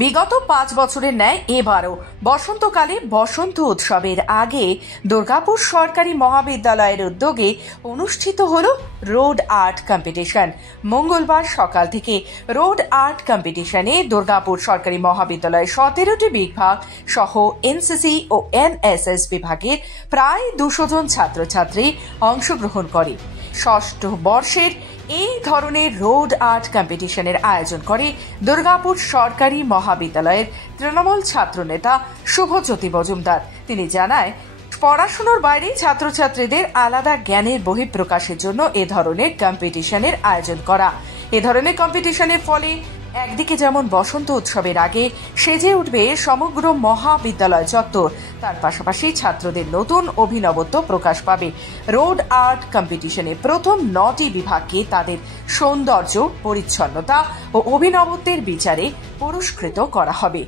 বিগত 5 বছরের ন্যায় এবারও বসন্তকালে বসন্ত উৎসবের আগে দুর্গাপুর সরকারি মহাবিদ্যালয়ের উদ্যোগে অনুষ্ঠিত হল রোড আর্ট কম্পিটিশন। মঙ্গলবার সকাল থেকে রোড আর্ট কম্পিটিশনে দুর্গাপুর সরকারি মহাবিদ্যালয়ের 17টি বিভাগ সহ এনসিসি ও এনএসএস বিভাগের প্রায় 200 জন ছাত্রছাত্রী অংশগ্রহণ করে। ষষ্ঠ বর্ষের এই ধরনের রোড আর্ট কম্পিটিশনের আয়োজন করে দুর্গাপুর সরকারি মহাবিদ্যালয়ের তৃণমূল ছাত্রনেতা শুভজ্যোতি মজুমদার। তিনি জানায়, পড়াশোনার বাইরে ছাত্রছাত্রীদের আলাদা জ্ঞানের বহিঃপ্রকাশের জন্য এ ধরনের কম্পিটিশনের আয়োজন করা। এ ধরনের কম্পিটিশনের ফলে একদিকে যেমন বসন্ত উৎসবের আগে সেজে উঠবে সমগ্র মহাবিদ্যালয় চত্বর, তার পাশাপাশি ছাত্রদের নতুন অভিনবত্ব প্রকাশ পাবে। রোড আর্ট কম্পিটিশনে প্রথম 9টি বিভাগকে তাদের সৌন্দর্য, পরিচ্ছন্নতা ও অভিনবত্বের বিচারে পুরস্কৃত করা হবে।